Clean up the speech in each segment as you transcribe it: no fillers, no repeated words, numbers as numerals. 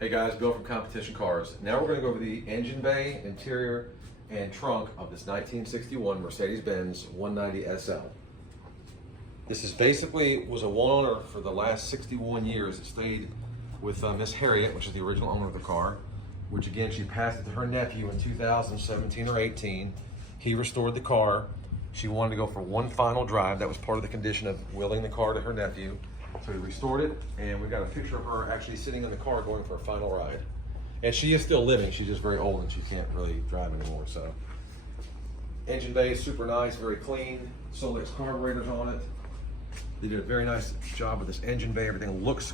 Hey guys, Bill from Competition Cars. Now we're going to go over the engine bay, interior, and trunk of this 1961 Mercedes-Benz 190 SL. This is basically was a one owner for the last 61 years. It stayed with Miss Harriet, which is the original owner of the car, which again, she passed it to her nephew in 2017 or 18. He restored the car. She wanted to go for one final drive. That was part of the condition of willing the car to her nephew. So he restored it, and we got a picture of her actually sitting in the car going for a final ride. And she is still living. She's just very old and she can't really drive anymore. So engine bay is super nice, very clean. Solex carburetors on it. They did a very nice job with this engine bay. Everything looks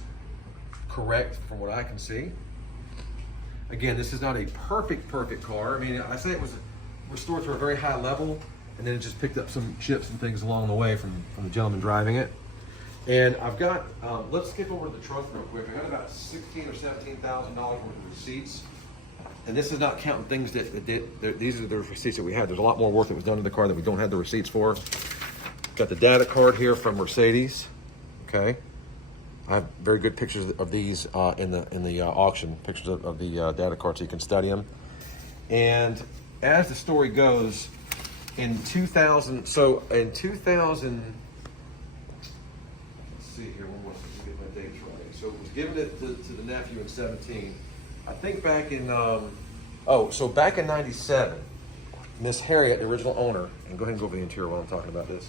correct from what I can see. Again, this is not a perfect car. I mean, I say it was restored to a very high level, and then it just picked up some chips and things along the way from the gentleman driving it. And I've got, let's skip over to the trunk real quick. I got about $16,000 or $17,000 worth of receipts. And this is not counting things these are the receipts that we had. There's a lot more work that was done to the car that we don't have the receipts for. Got the data card here from Mercedes, okay? I have very good pictures of these in the auction, pictures of the data card so you can study them. And as the story goes, in 2000, see here, one more to get my dates right. So it was given to the nephew in 17. I think back in, back in 97, Miss Harriet, the original owner, and go ahead and go over the interior while I'm talking about this,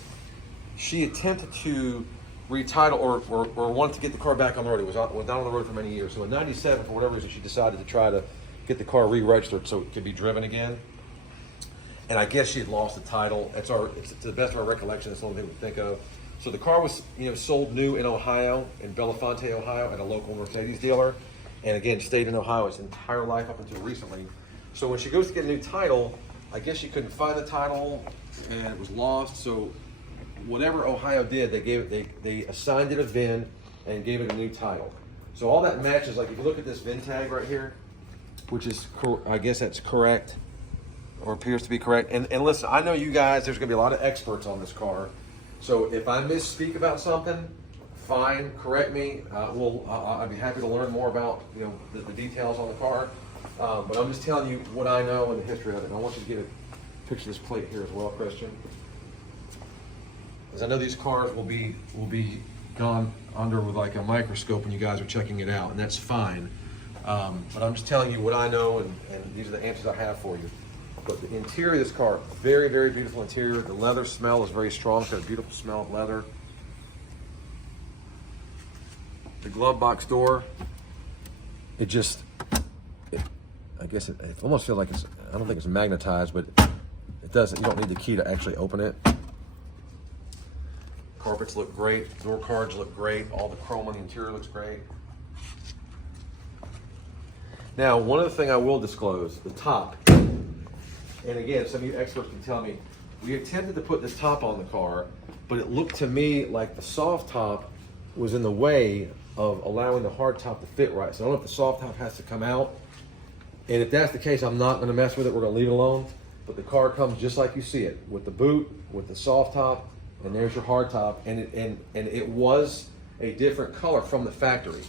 she attempted to retitle or wanted to get the car back on the road. It was not on the road for many years. So in 97, for whatever reason, she decided to try to get the car re-registered so it could be driven again. And I guess she had lost the title. It's to the best of our recollection, that's the only thing we think of. So the car was, sold new in Ohio, in Bellefonte, Ohio, at a local Mercedes dealer, and again, stayed in Ohio its entire life up until recently. So when she goes to get a new title, I guess she couldn't find the title, and it was lost. So whatever Ohio did, they assigned it a VIN and gave it a new title. So all that matches. Like if you look at this VIN tag right here, which is, I guess that's correct, or appears to be correct. And listen, I know you guys. There's going to be a lot of experts on this car. So if I misspeak about something, fine, correct me. I'd be happy to learn more about the details on the car. But I'm just telling you what I know and the history of it. And I want you to get a picture of this plate here as well, Christian. Because I know these cars will be gone under with like a microscope when you guys are checking it out, and that's fine. But I'm just telling you what I know, and these are the answers I have for you. But the interior of this car, very, very beautiful interior. The leather smell is very strong. It's got a beautiful smell of leather. The glove box door, I guess it almost feels like I don't think it's magnetized, but it doesn't. You don't need the key to actually open it. Carpets look great. Door cards look great. All the chrome on the interior looks great. Now, one other thing I will disclose, the top. And again, some of you experts can tell me, we attempted to put this top on the car, but it looked to me like the soft top was in the way of allowing the hard top to fit right. So I don't know if the soft top has to come out. And if that's the case, I'm not gonna mess with it. We're gonna leave it alone. But the car comes just like you see it, with the boot, with the soft top, and there's your hard top. And it was a different color from the factory.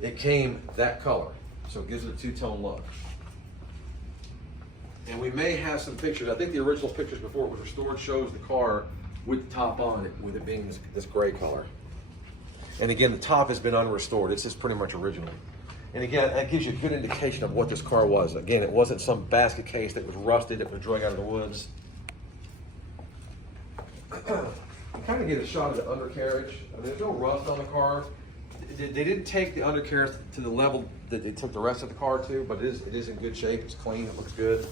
It came that color. So it gives it a two-tone look. And we may have some pictures. I think the original pictures before it was restored shows the car with the top on it, with it being this gray color. And again, the top has been unrestored. It's just pretty much original. And again, that gives you a good indication of what this car was. Again, it wasn't some basket case that was rusted, that was dragged out of the woods. You kind of get a shot of the undercarriage. I mean, there's no rust on the car. They didn't take the undercarriage to the level that they took the rest of the car to, but it is in good shape. It's clean. It looks good.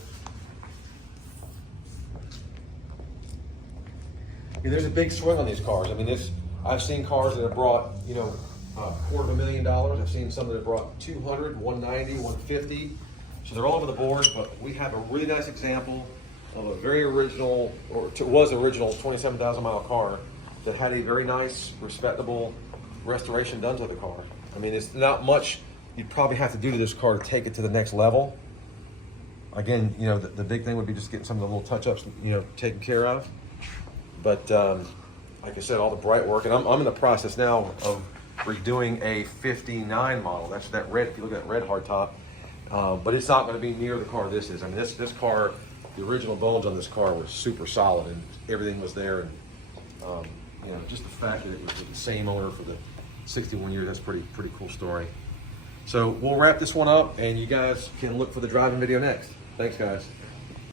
Yeah, there's a big swing on these cars. I mean, I've seen cars that have brought, $250,000. I've seen some that have brought 200, 190, 150. So they're all over the board, but we have a really nice example of a very original, was original 27,000 mile car that had a very nice, respectable restoration done to the car. I mean, it's not much you'd probably have to do to this car to take it to the next level. Again, the big thing would be just getting some of the little touch-ups, taken care of. But like I said, all the bright work, and I'm in the process now of redoing a 59 model. That's that red, if you look at that red hardtop. But it's not going to be near the car this is. I mean, this car, the original bones on this car were super solid and everything was there. And you know, just the fact that it was the same owner for the 61 years, that's pretty cool story. So we'll wrap this one up and you guys can look for the driving video next. Thanks, guys.